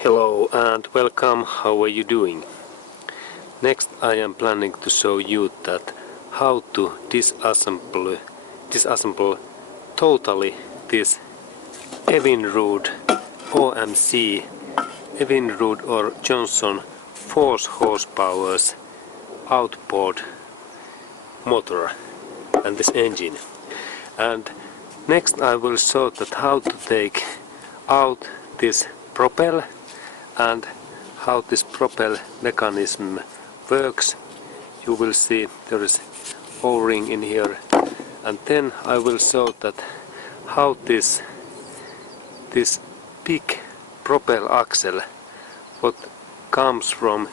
Hello and welcome. How are you doing? Next I am planning to show you that how to disassemble totally this Evinrude OMC Evinrude or Jonson 4 horsepower's outboard motor and this engine. And next I will show that how to take out this propeller and how this propeller mechanism works. You will see there is O-ring in here, and then I will show that how this big propeller axle what comes from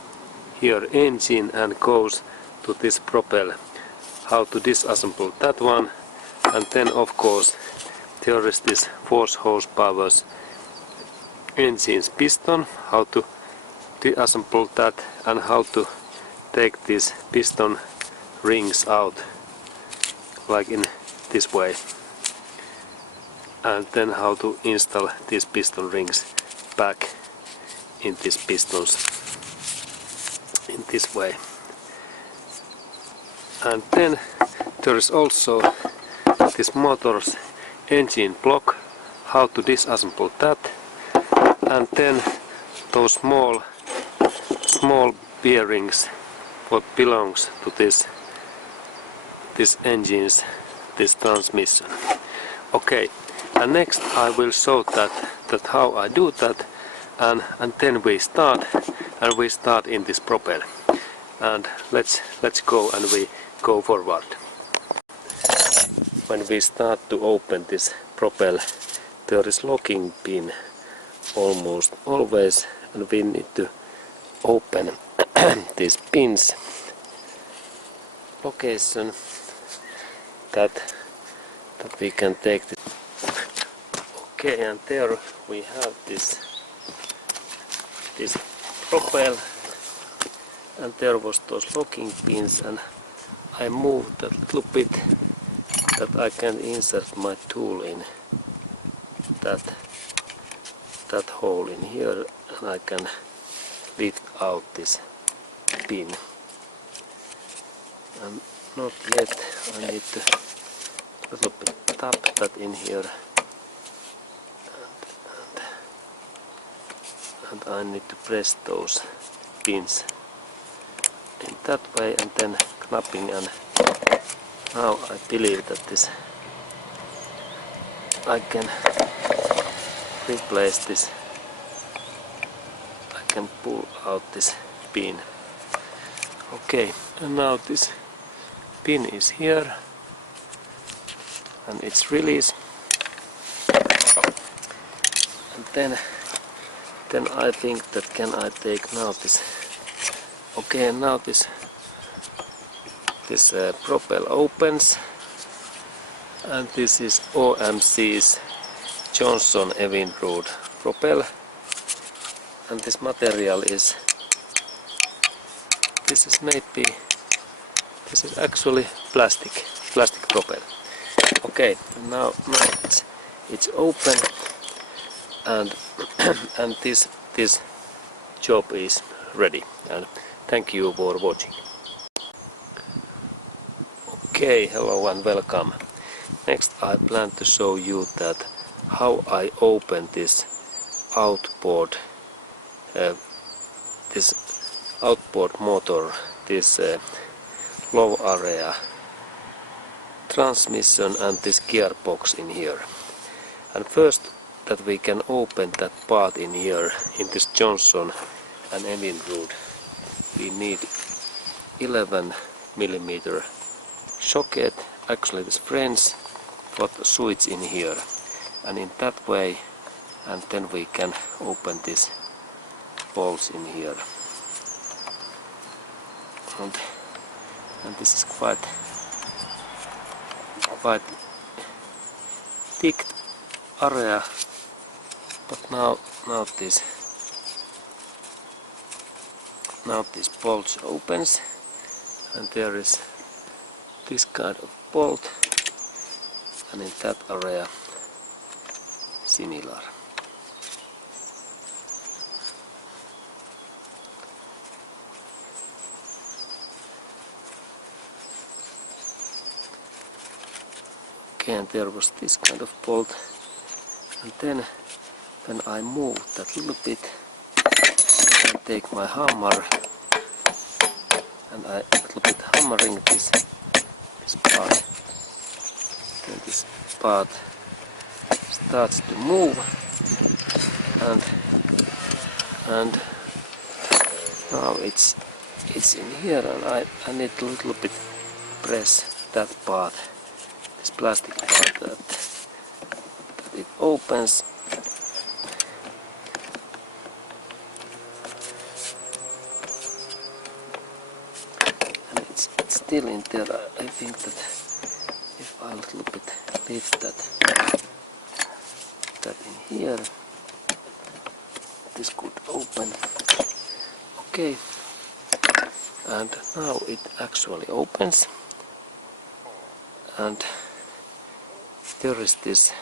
here engine and goes to this propeller, how to disassemble that one, and then of course there is this 4 horsepower engine's piston, how to disassemble that and how to take these piston rings out like in this way, and then how to install these piston rings back in these pistons in this way. And then there is also this motor's engine block, how to disassemble that, and then those small bearings what belongs to this engine's this transmission. Okay, and next I will show that how I do that, and then we start in this propeller, and let's go and we go forward. When we start to open this propeller, there is locking pin almost always, and we need to open these pins location that we can take this. Okay, and there we have this propeller, and there was those locking pins, and I moved a little bit that I can insert my tool in that hole in here, and I can lift out this pin. And not yet, I need to a little bit tap that in here, and I need to press those pins in that way, and then knapping, and now I believe that this I can replace this. I can pull out this pin. Okay, and now this pin is here and it's released, and then I think that can I take now this. Okay, and now this propeller opens, and this is OMC's Jonson Evinrude propeller, and this material is actually plastic propeller. Okay, now it's open, and and this job is ready, and thank you for watching. Okay, hello and welcome. Next I plan to show you that how I open this outboard motor, this low area transmission and this gearbox in here. And first that we can open that part in here in this Jonson and Evinrude, we need 11mm socket, actually this French, for the switch in here, and in that way, and then we can open these bolts in here, and this is quite thick area, but now this bolt opens, and there is this kind of bolt, and in that area similar. again there was this kind of bolt, and then when I move that little bit, I take my hammer and I a little bit hammering this part. Then this part starts to move, and now it's in here, and I need to little bit press that part, this plastic part, that it opens. And it's still in there. I think that if I little bit lift that in here, this could open. Okay, and now it actually opens, and there is this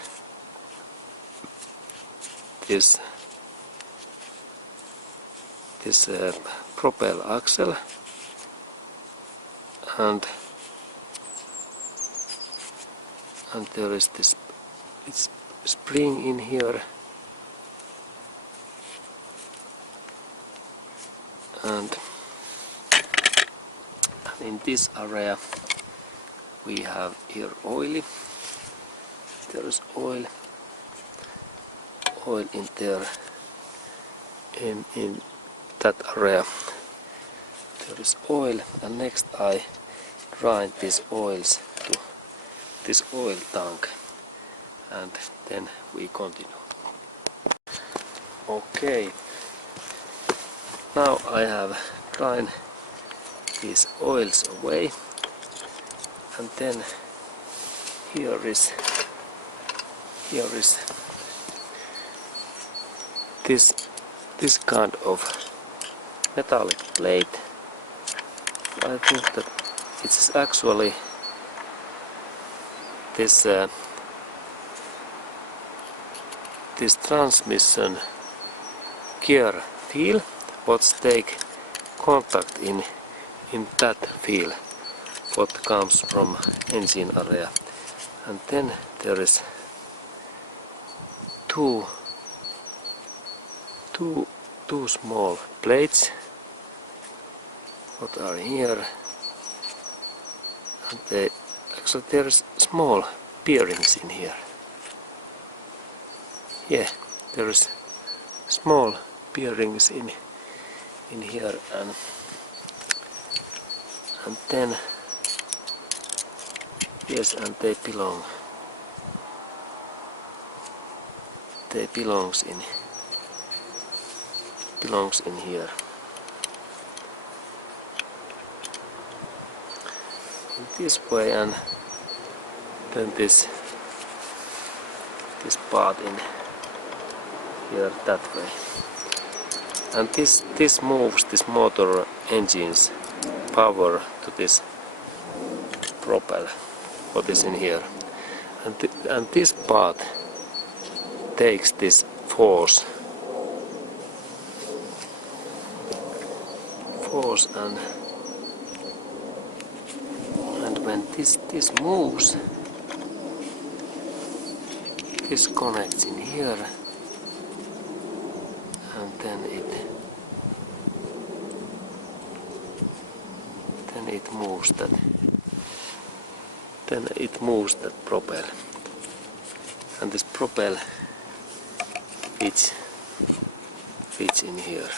propeller axle, and there is this spring in here, and in this area we have here oil. There is oil in there, in that area there is oil, and next I grind these oils to this oil tank, and then we continue. Okay, now I have grind these oils away, and then here is this kind of metallic plate. I think that it's actually this transmission gear wheel, what take contact in that wheel, what comes from engine area, and then there is two small plates what are here, and actually there is small bearings in here. Yeah, there is small bearings in here, and then yes, and they belongs in here. In this way, and then this part in here that way. And this moves this motor engine's power to this propeller, what is in here. And this part takes this force and when this moves, this connects in here, and then it moves that. Then it moves that propeller, and this propeller fits in here.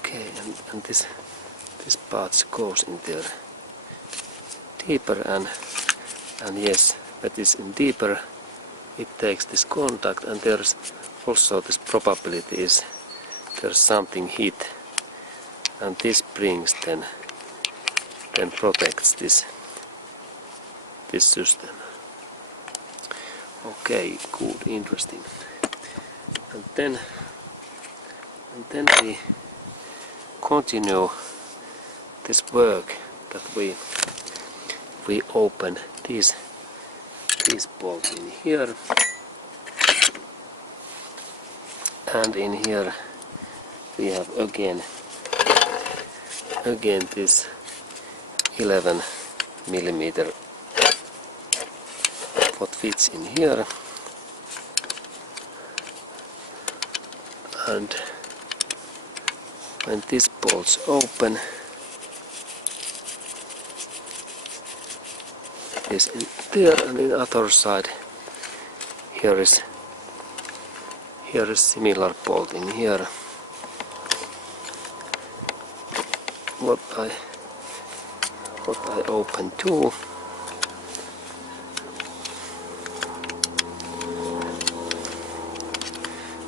Okay, and this part goes in there deeper, and yes, that is in deeper. It takes this contact, and there's also this probability is there's something hit, and this brings then protects this system. Okay, good, interesting. And then we continue this work that we open these bolts in here, and in here we have again again this 11 millimeter what fits in here, and when this bolt's open, is in there, and in other side here is similar bolt in here. What I open too.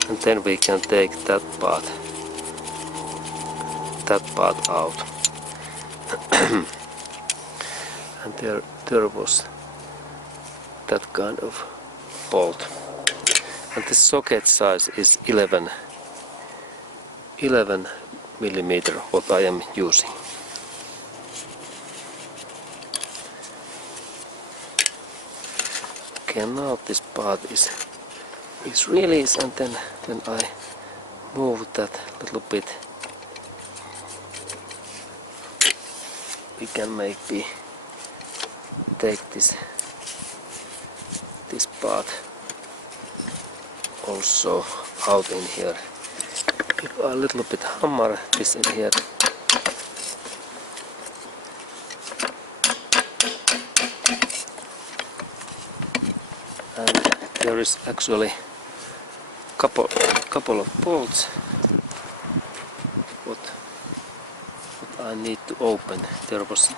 And then we can take that part out. And there was that kind of bolt. And the socket size is 11 millimeter what I am using. Okay, now this part is released, and then I move that little bit. We can maybe take this part also out in here. If I a little bit hammer this in here, and there is actually couple of bolts what I need to open. There was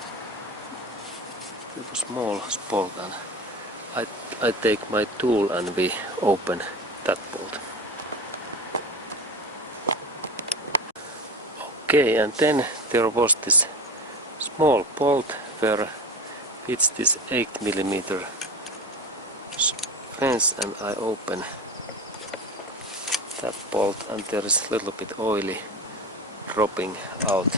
small bolt, and I take my tool and we open that bolt. Okay, and then there was this small bolt where fits this 8 millimeter wrench, and I open that bolt, and there is a little bit oily dropping out.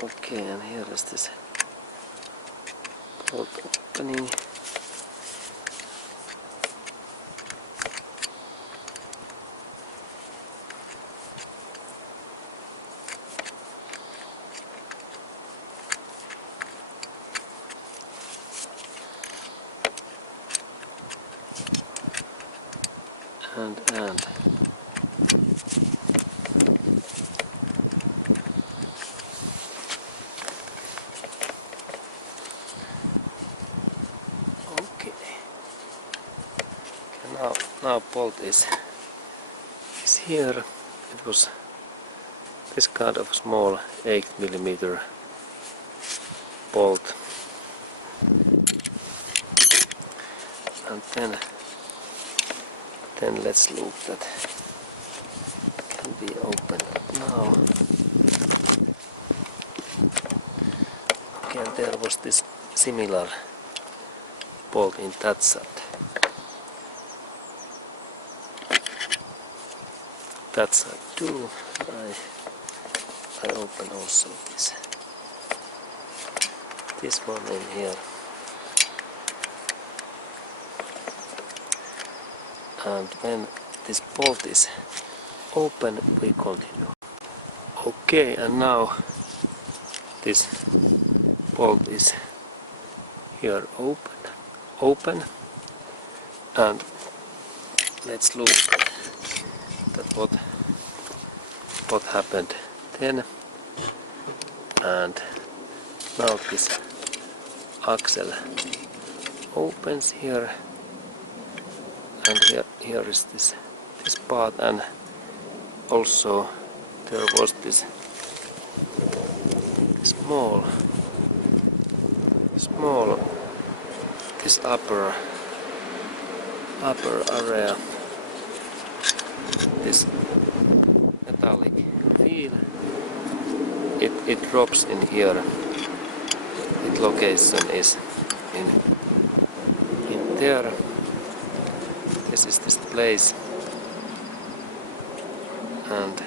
Okay, and here is this bolt opening. And now bolt is here. It was this kind of small 8 millimeter bolt, and then let's look that can be opened up now. Okay, and there was this similar bolt in that side. That side too. I open also this one in here, and when this bolt is open we continue. Okay, and now this bolt is here open, and let's look at what happened then. And now this axle opens here, and here is this part, and also there was this small this upper upper area, this metallic wheel, it drops in here. Its location is in there. This is this place, and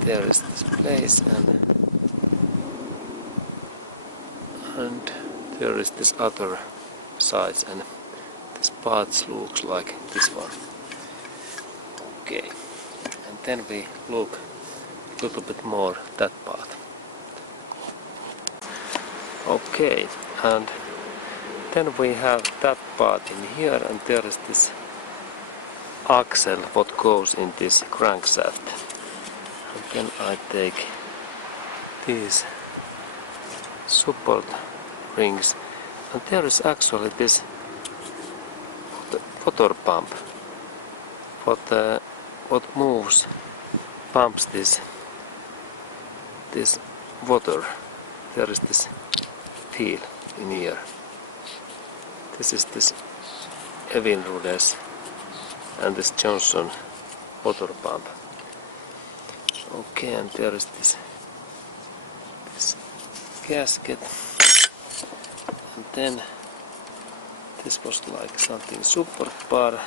there is this place, and there is this other side, and this part looks like this one. Okay, and then we look a little bit more that part. Okay, and then we have that part in here, and there is this axle what goes in this crankshaft. And then I take these support rings, and there is actually this water pump what pumps this water. There is this wheel in here. This is this Evinrude and this Jonson water pump. Okay, and there is this gasket, and then this was like something support bar,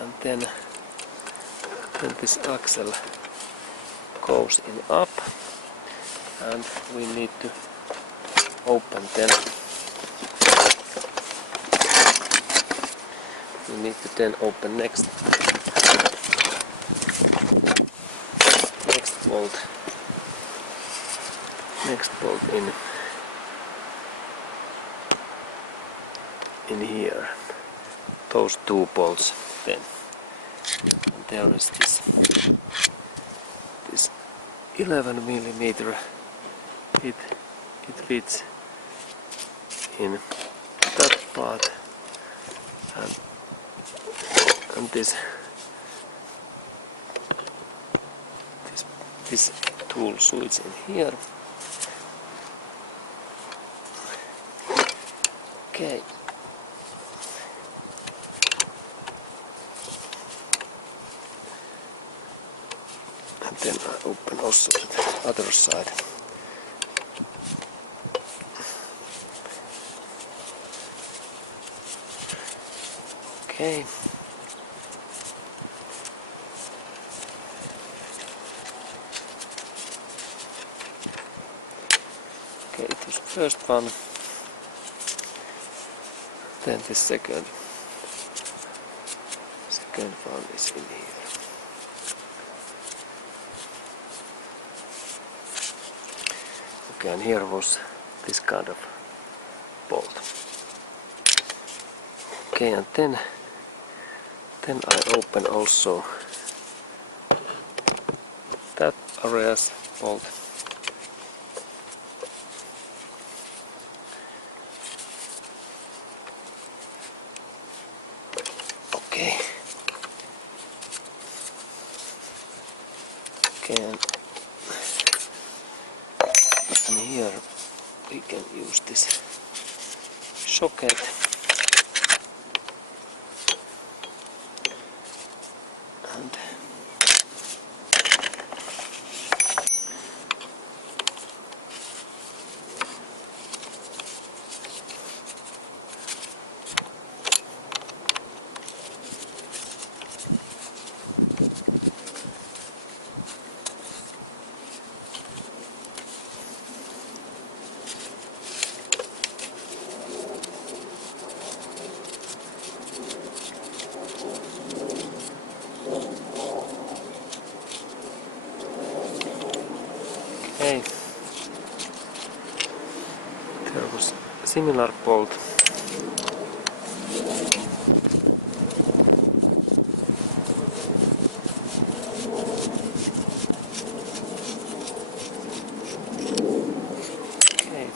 and then this axle goes in up, and we need to open then. We need to then open next bolt. Next bolt in here. Those two bolts then. And there is this 11 millimeter. It fits in that part, and this tool switch in here. Okay. And then I open also the other side. Okay. Okay, it was first one, then the second one is in here. Okay, and here was this kind of bolt. Okay, and then I open also that area's bolt. Okay. Okay, and here we can use this socket. And okay, there was a similar bolt. Okay,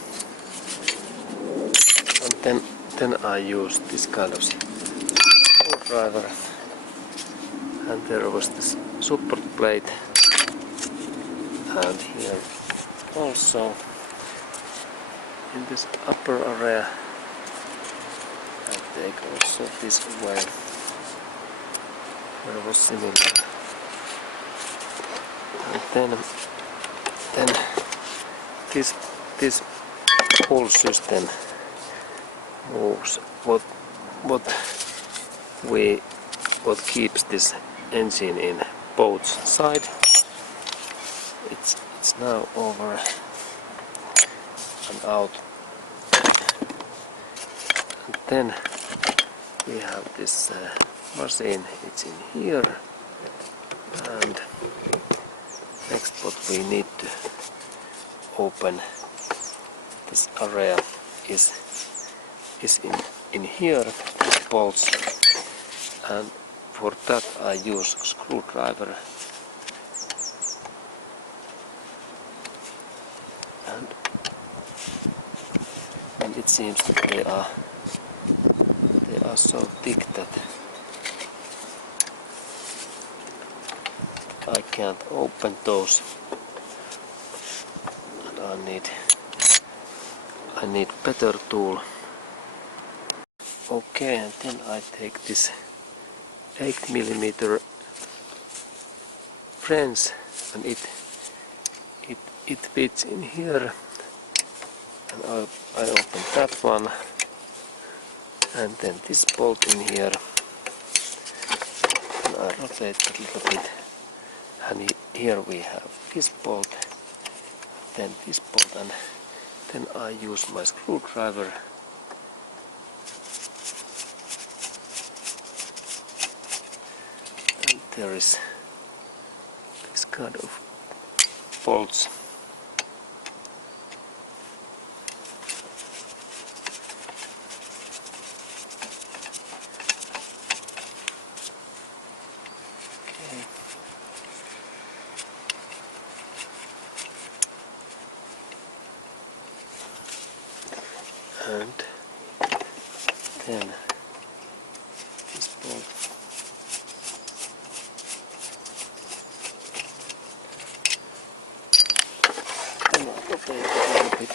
and then I used this kind of screwdriver, and there was this support plate. And here also in this upper area take also this away. It was similar. And then this whole system moves. What keeps this engine in both sides? It's now over and out. And then we have this machine. It's in here. And next, what we need to open this area is in here, these bolts, and for that I use screwdriver, and it seems that they are so thick that I can't open those, and I need better tool. Okay, and then I take this 8mm wrench, and it fits in here, and I open that one, and then this bolt in here, and I rotate it a little bit, and here we have this bolt, then this bolt, and then I use my screwdriver and there is this kind of bolts. And then this bolt. And I'll rotate it a little bit.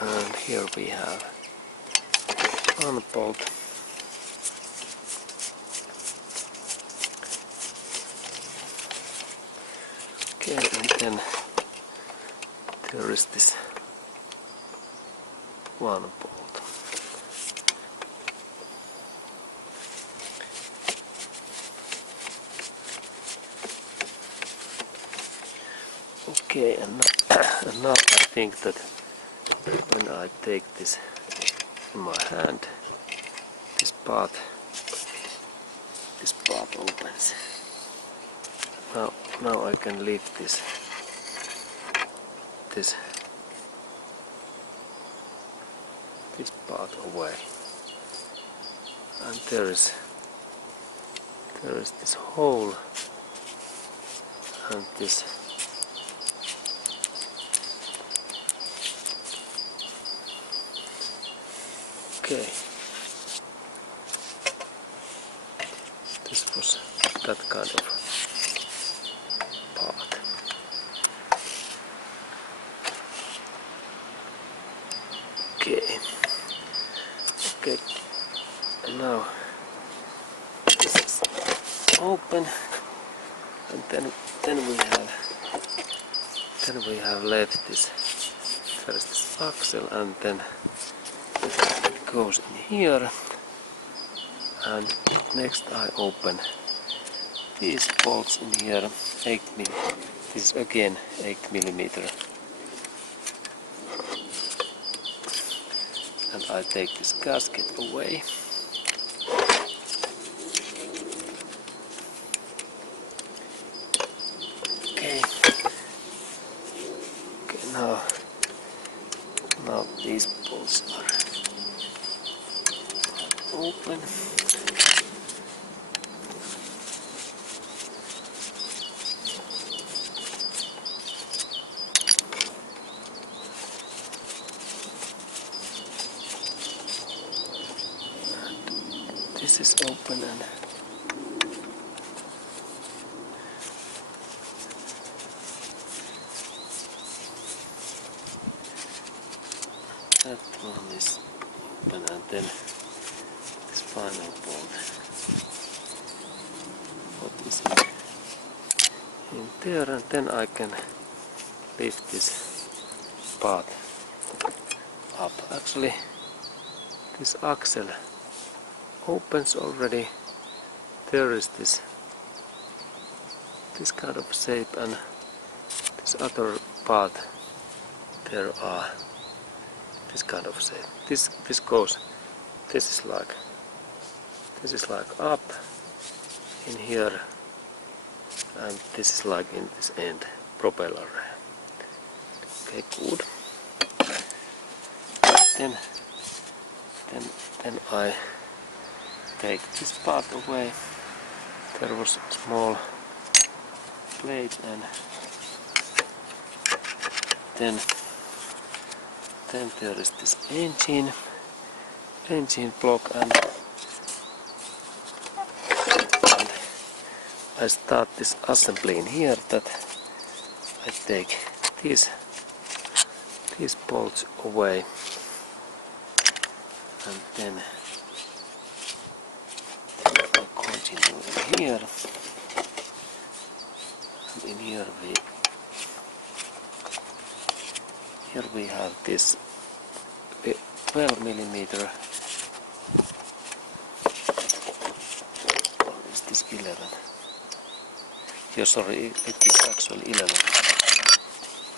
And here we have one bolt. Okay, and then there is this one bolt. Okay, and now I think that when I take this in my hand, this part opens. Now I can lift this part away, and there is this hole, and this okay, this was that kind of part. Okay, and now this is open, and then we have left this first axle, and then it goes in here, and next I open these bolts in here, 8mm. This is again 8mm. And I take this gasket away. Okay, now these bolts are open. This is open, and that one is open, and then this final bolt. What is in there, and then I can lift this part up. Actually, this axle opens already. There is this kind of shape, and this other part there are this kind of shape. This goes. This is like up in here, and this is like in this end propeller. Okay, good. Then I take this part away. There was a small blade, and then there is this engine block, and I start this assembling here, that I take these bolts away, and then I continue in here, and in here we have this 12 millimeter. Or is this 11? Yeah, sorry, it is actually 11.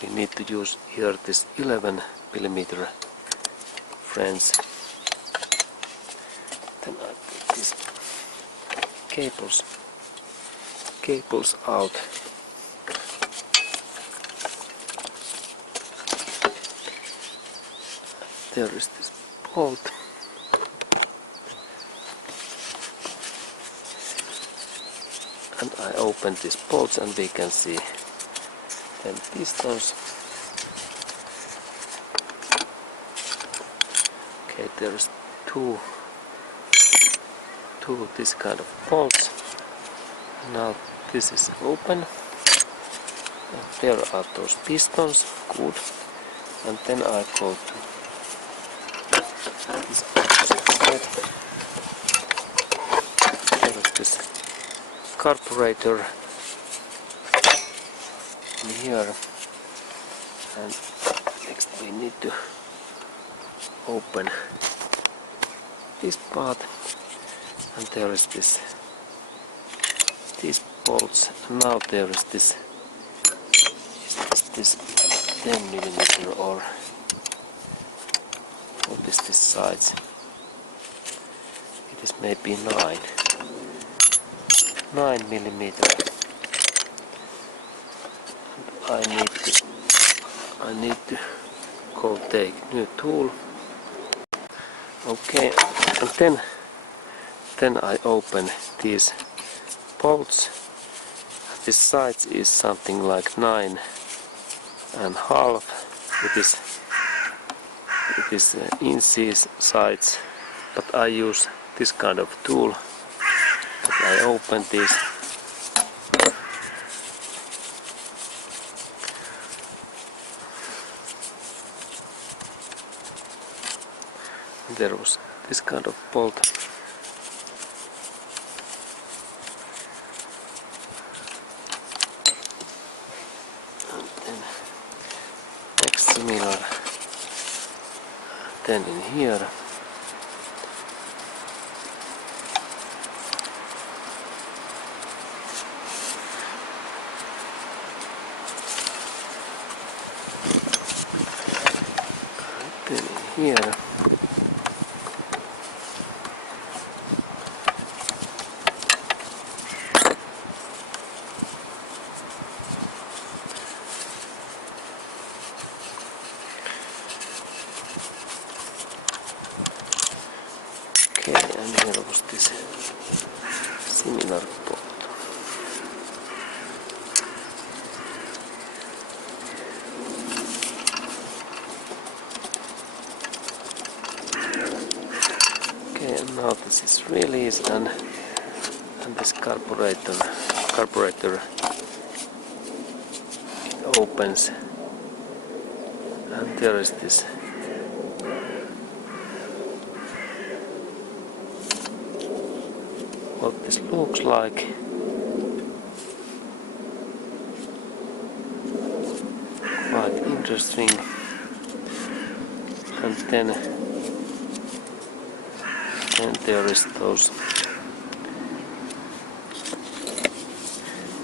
We need to use here this 11 millimeter French. Then I put these cables out. There is this bolt. And I open these bolts, and we can see then pistons. Okay, there's two this kind of bolts. Now this is open, and there are those pistons. Good. And then I go to this opposite side. There is this carburetor in here, and next we need to open this part, and there is these bolts. Now there is this 10 millimeter, or what is this size? It is maybe 9 millimeter. And I need to go take new tool. Okay, and then I open these bolts. This size is something like 9.5. It is inches size, but I use this kind of tool. But I open this. There was this kind of bolt. And then next similar. Then in here. Then in here. Okay, and here was this similar bolt. Okay, and now this is released, and this carburetor it opens, and there is this what this looks like. Quite interesting. And then there is those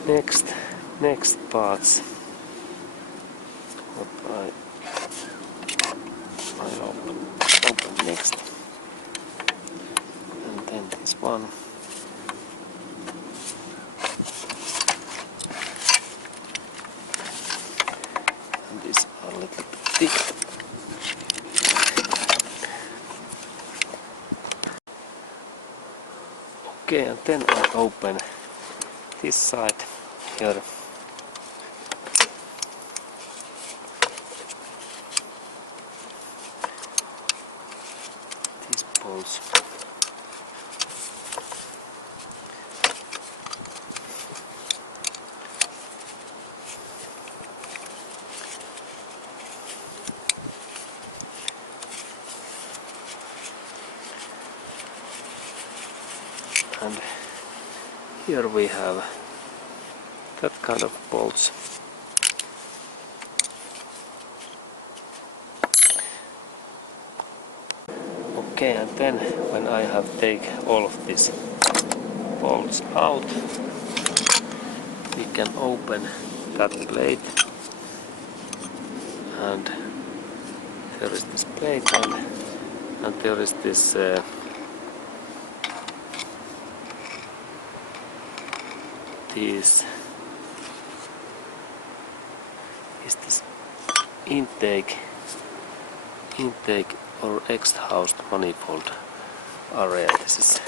next parts. What I open next, and then this one. And these are a little bit thick. Okay, and then I open this side here. These bolts. And here we have that kind of bolts. Okay, and then when I have taken all of these bolts out, we can open that plate, and there is this plate, and there is this is this intake or exhaust manifold area. This is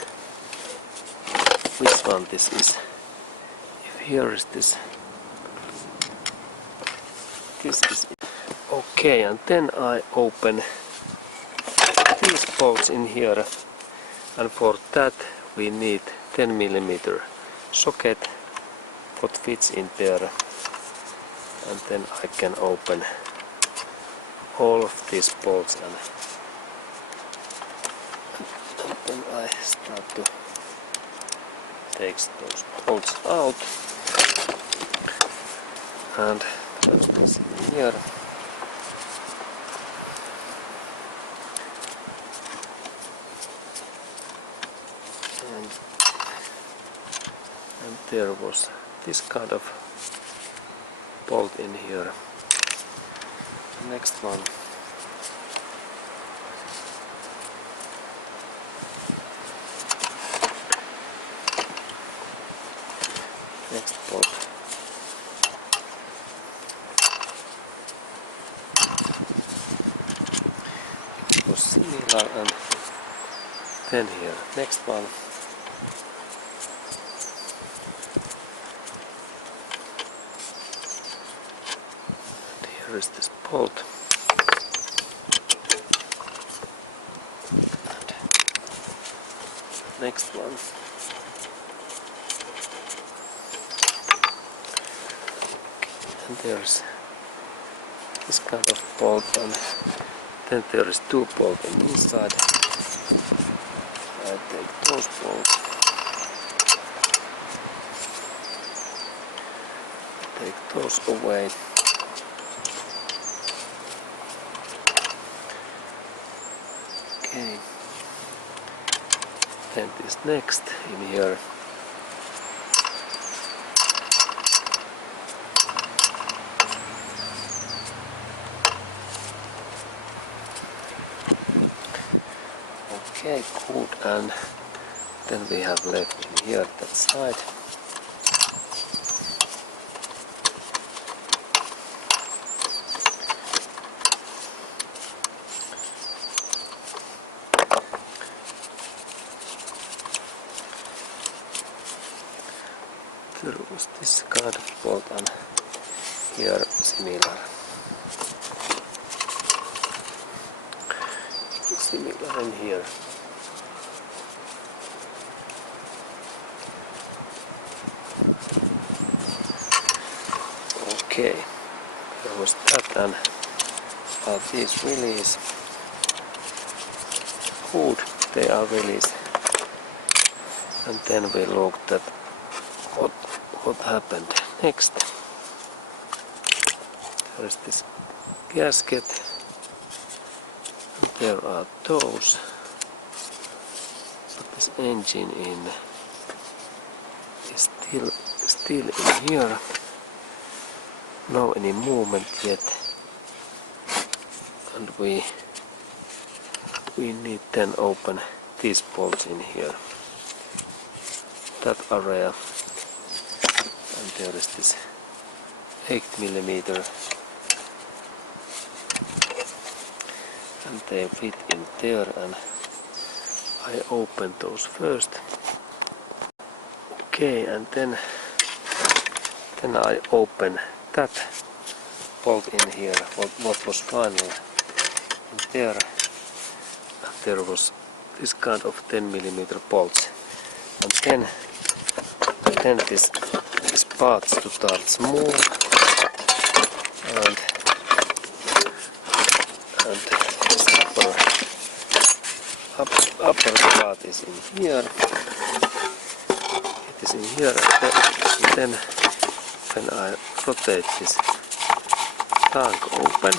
which one this is. If here is this is okay, and then I open these bolts in here, and for that we need 10mm socket what fits in there, and then I can open all of these bolts, and then I start to take those bolts out, and put this in here. And there was this kind of bolt in here. Next one. Next bolt. It was similar, and then here. Next one. Here is this bolt. And next one. And there's this kind of bolt, and then there is two bolts on inside. I take those bolts. Take those away. Okay, then this next in here. Okay, good, and then we have left in here that side. There was this kind of bolt, and here similar. Similar in here. Okay, there was that, and these release. Good, they are released. and then we looked at what happened next. There's this gasket, and there are those, but this engine is still in here. No any movement yet, and we need then open these bolts in here, that area, and there is this 8mm, and they fit in there, and I open those first. Okay, and then I open that bolt in here, what was final in there, and there was this kind of 10mm bolts, and then this part starts move, and this upper part is in here. It is in here, and then when I rotate this tank open,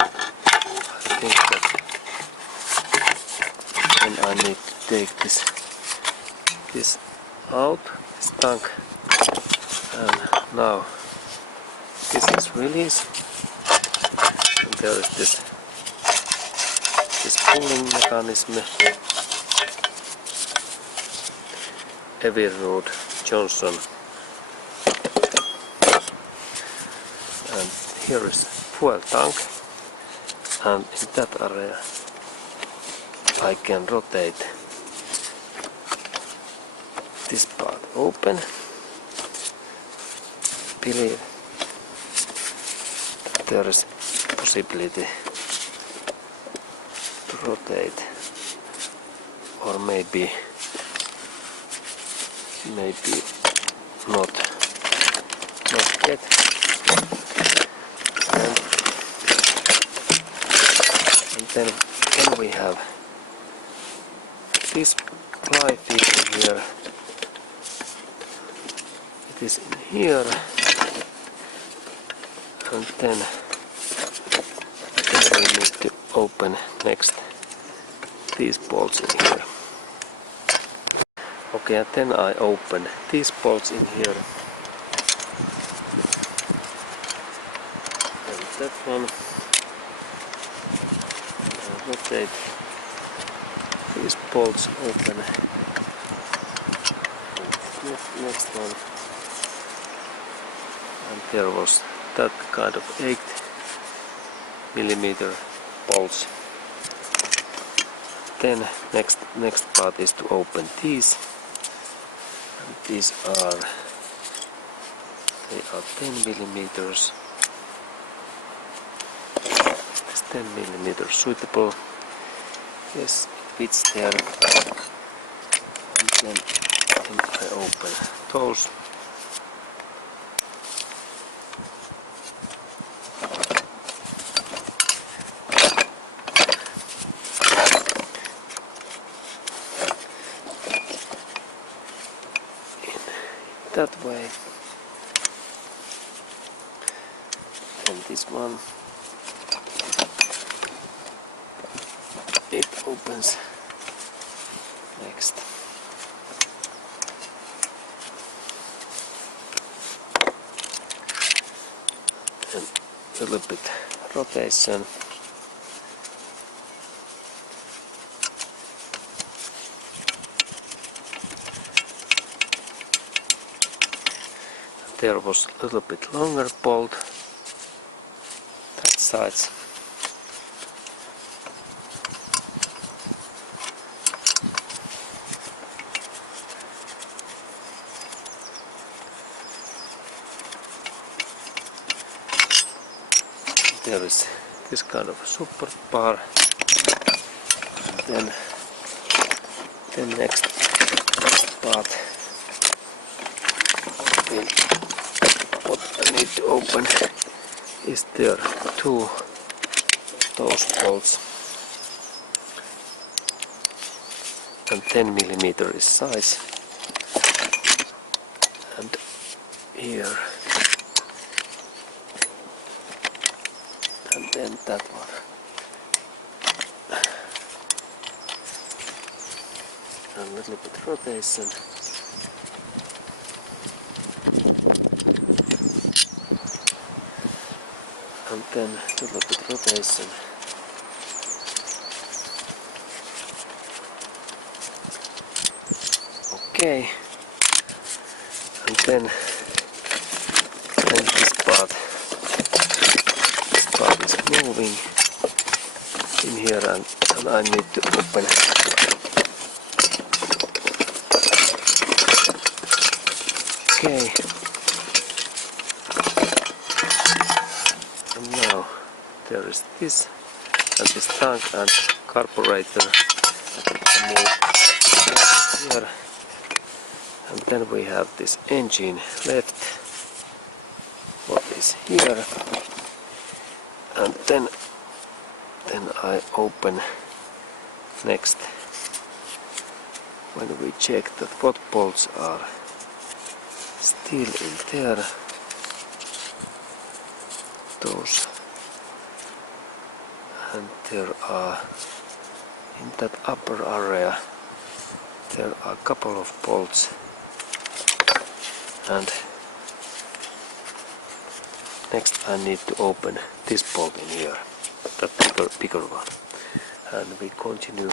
I think that then I need to take this out, this tank, and now this is released, and there is this pulling mechanism, Evinrude, Jonson, and here is fuel tank, and in that area I can rotate this part open. Believe that there is possibility to rotate, or maybe not yet. And then we have this ply piece in here. It is in here, and then we need to open next these bolts in here. Okay, and then I open these bolts in here, and that one, and rotate these bolts open, and next one, and there was that kind of 8mm bolts. Then next part is to open these, and these are 10mm. Is 10mm suitable? Yes, it fits there. And then I open those. That way, and this one, it opens next. And a little bit rotation. There was a little bit longer bolt that side. There is this kind of support bar, and then next part. What I need to open is there those bolts, and 10 millimeter is size, and here, and then that one, and a little bit rotation, and then a little bit rotation. Okay, and then this part is moving in here, and I need to open. Okay, and now there is this and this tank and carburetor here. And then we have this engine left, what is here, and then I open next when we check that what bolts are still in there, those, and there are in that upper area there are a couple of bolts. And next I need to open this bolt in here, that bigger one, and we continue.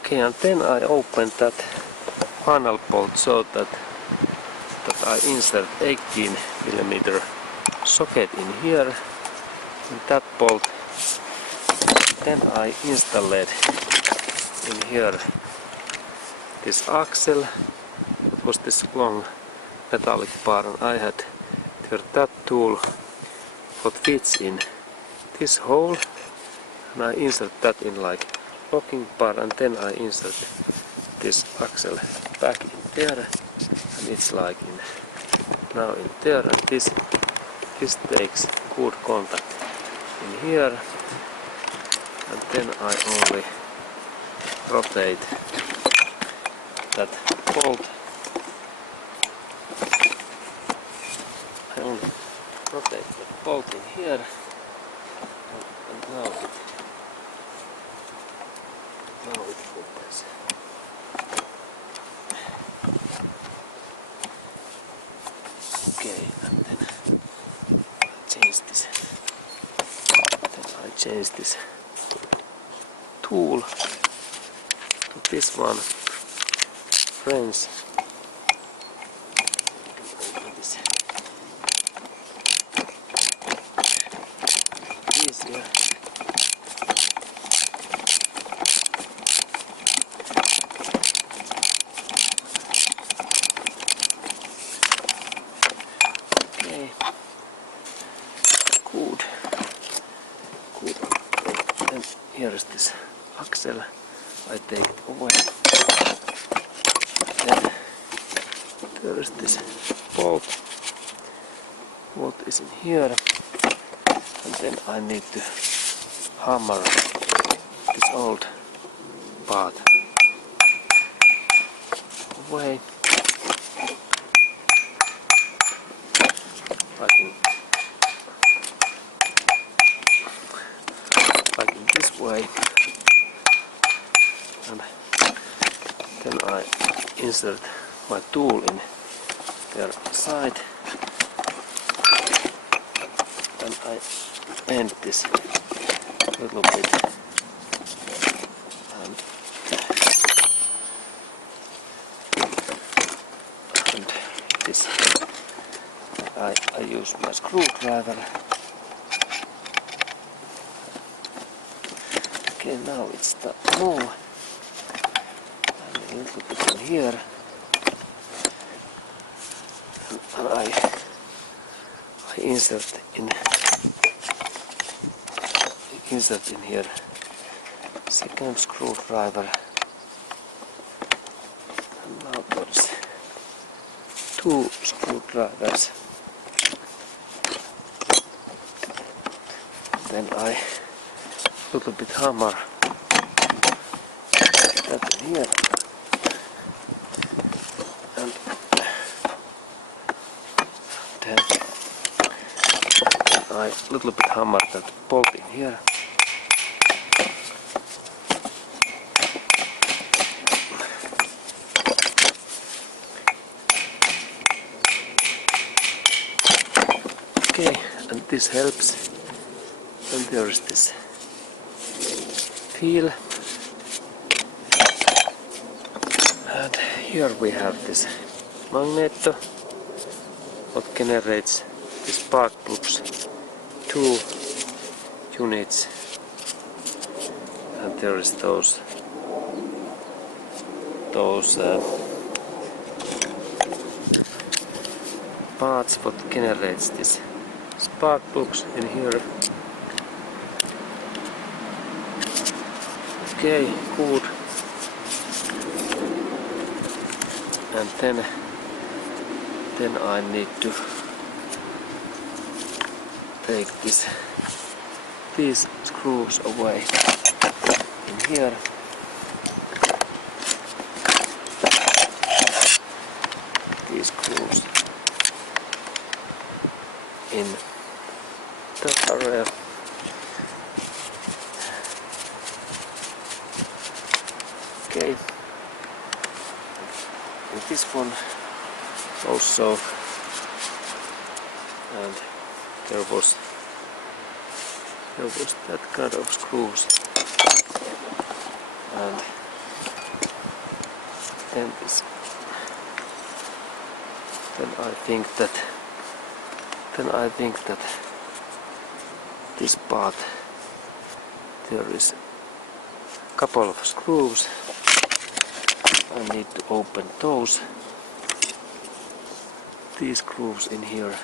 Okay, and then I open that funnel bolt so that I insert 18 millimeter socket in here, in that bolt. Then I install it in here this axle. It was this long metallic bar, and I had here that tool what fits in this hole, and I insert that in like locking bar, and then I insert this axle back in there, and it's like in now in there, and this takes good contact in here, and then I only rotate that bolt. I only rotate the bolt in here, and now it opens. Okay, and then I change this. Then I change this tool to this one. Friends. Easier. Okay. Good. Then here is this axle. I take it away. Then there is this bolt. What is in here? And then I need to hammer this old part away, like in this way, and then I insert my tool in their side, and I bend this a little bit, and this I use my screwdriver. Okay, now it's the move, and a little bit in here, and I insert in here second screwdriver, and now there's two screwdrivers. Then I little bit hammer that in here. And then I little bit hammer that bolt in here. Okay, and this helps. And there is this feel. And here we have this magnet what generates the spark plugs, 2 units, and there is those parts what generates this spark plugs in here. Okay, good. And then I need to take these screws away in here. These screws in that area. Okay. And this one also, and there was that kind of screws, and then this. Then I think that this part there is a couple of screws. I need to open these screws in here.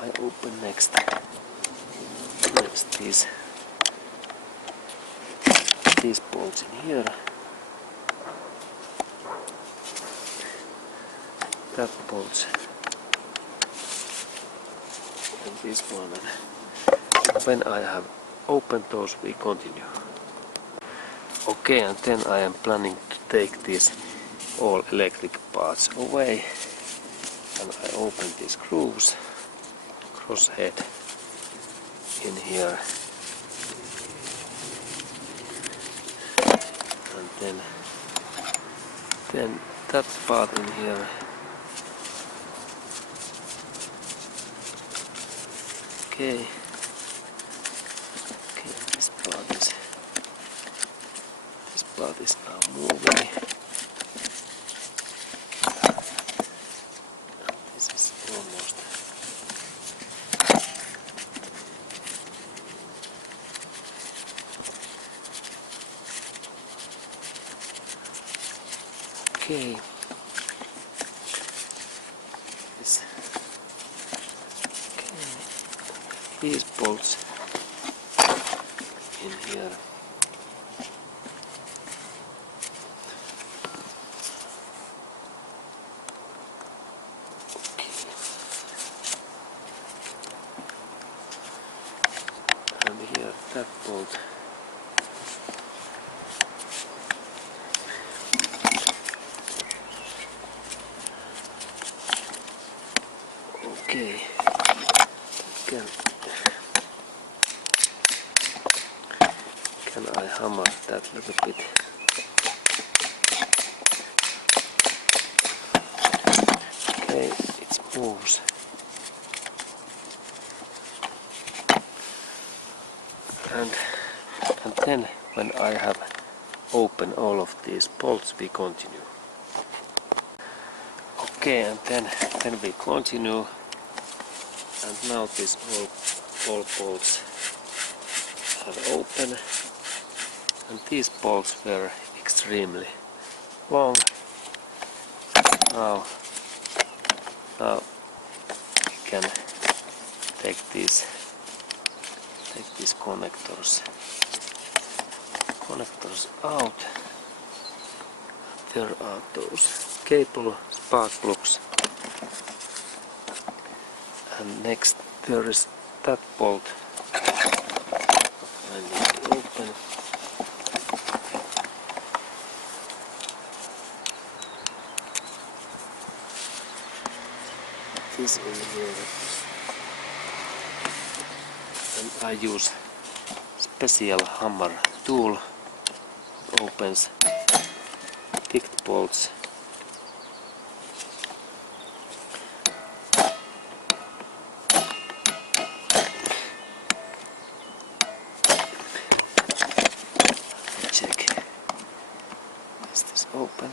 I open next these bolts in here. That bolts and this one. And when I have opened those, we continue. Okay, and then I am planning to take these all electric parts away, and I open these screws, crosshead in here, and then that part in here. Okay. This part is now moving. This is almost. Okay. These bolts in here. Okay. And here that bolt. Okay. Can I hammer that a little bit? Okay, it moves. And then when I have opened all of these bolts, we continue. Okay, and then we continue. And now these all bolts are open. And these bolts were extremely long. Now we can take these connectors out. There are those cable spark plugs, and next there is that bolt I need to open. This in here. And I use special hammer tool. It opens picked bolts. Check. Is this open?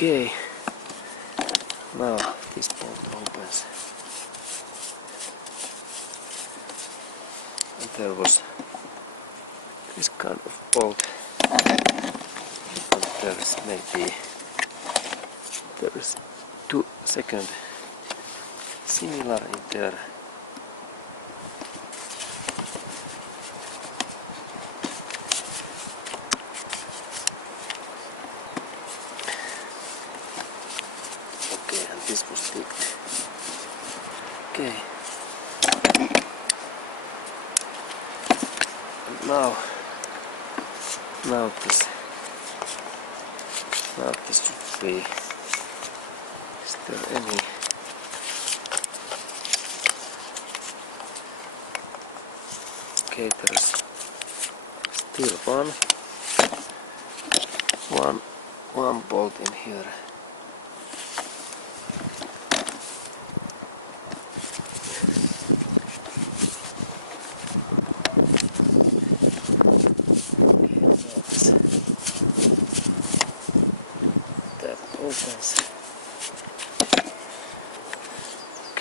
Okay, now this bolt opens, and there was this kind of bolt, and there is maybe there is 2 second similar in there. This was picked. Okay. And now this should be. Is there any? Okay, there is still one bolt in here.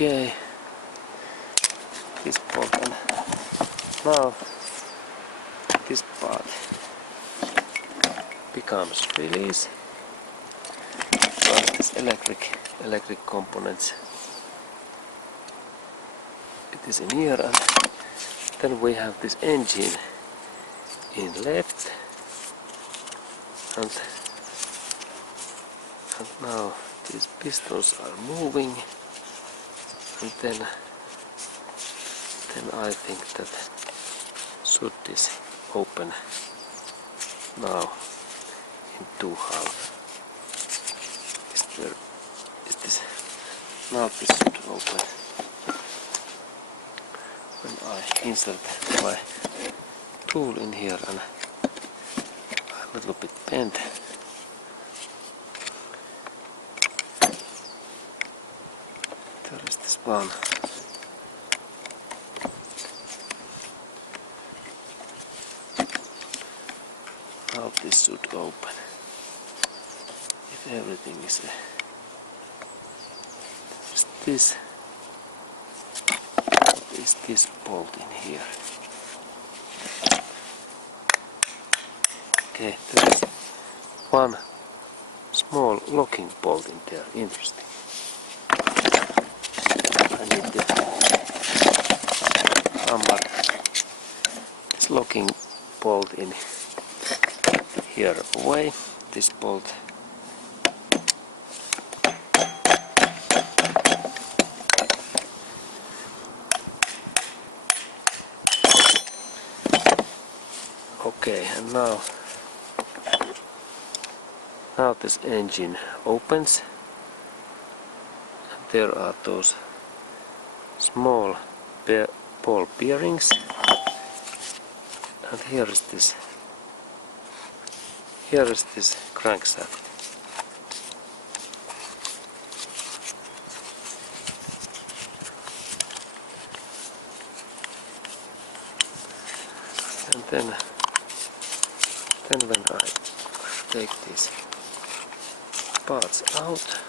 Okay, this bolt, and now this part becomes release. So this electric components. It is in here, and then we have this engine in left, and now these pistons are moving. And then I think that should this open now in 2 halves. Is this now this should open when I insert my tool in here, and a little bit bent. There is this one. How this should open. If everything is this bolt in here. Okay, there is one small locking bolt in there. Interesting. I need to hammer this locking bolt in here away. This bolt. Okay, and now this engine opens. There are those small ball bearings, and here is this crankshaft. And then when I take these parts out,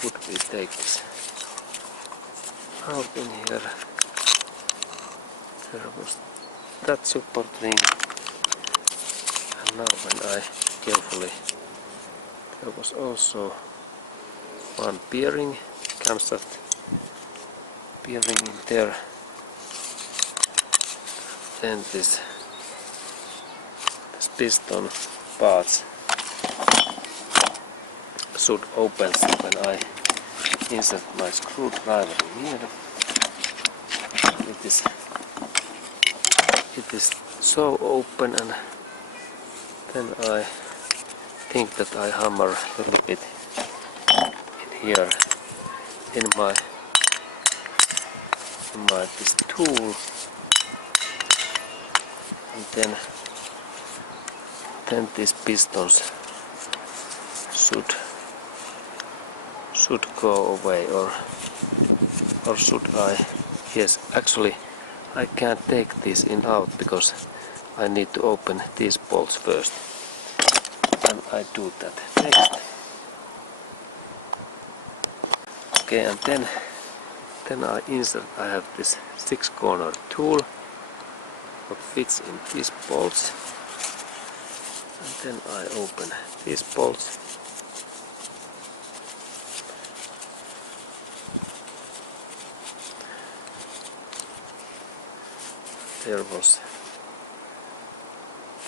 could we take this out in here? There was that support thing, and now when I carefully, there was also one bearing, camshaft bearing in there. then this piston parts should open when I insert my screwdriver in here. It is so open, and then I think that I hammer a little bit in here in my this tool, and then these pistons should go away, or should I? Yes, actually I can't take this in out because I need to open these bolts first, and I do that next. Okay, and then I insert. I have this 6-corner tool that fits in these bolts, and then I open these bolts. There was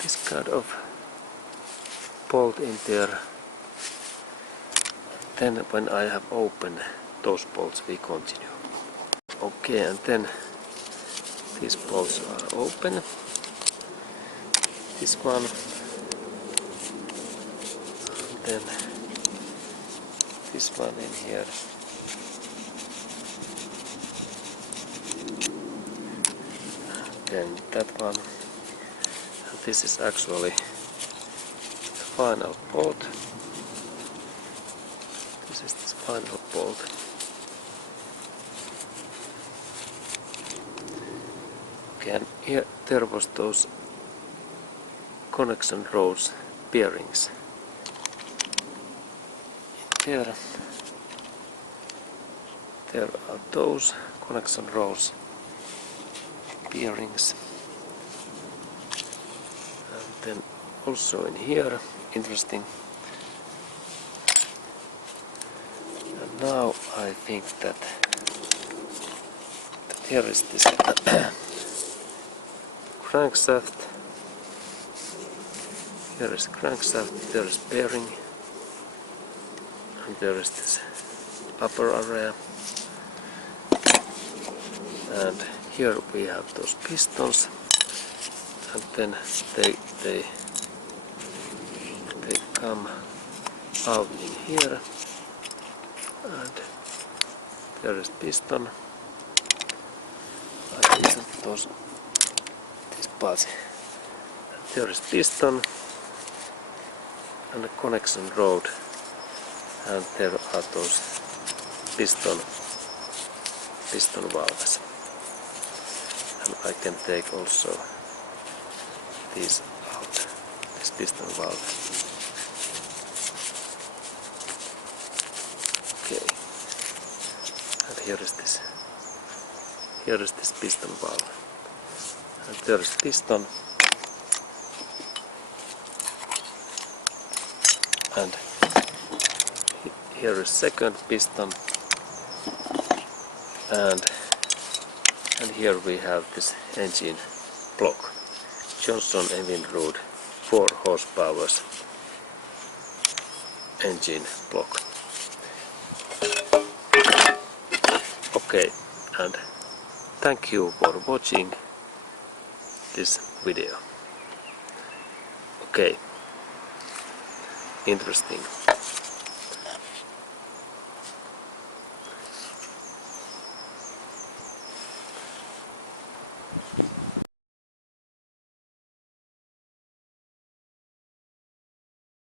this kind of bolt in there. Then when I have opened those bolts, we continue. Okay, and then these bolts are open. This one, and then this one in here. Then that one, and this is actually the final bolt. This is this final bolt. Okay, and here there was those connection rods bearings. There are those connection rods bearings, and then also in here, interesting. And now I think that here is this crankshaft. Here is crankshaft, there is bearing, and there is this upper area, and here we have those pistons, and then they come out in here, and there is piston. I insert these parts. There is piston and a connection rod, and there are those piston valves. And I can take also these out, this piston valve. Okay, and here is this piston valve, and there is piston, and here is second piston, and here we have this engine block, Jonson Evinrude 4 horsepower engine block. Okay, and thank you for watching this video. Okay, interesting.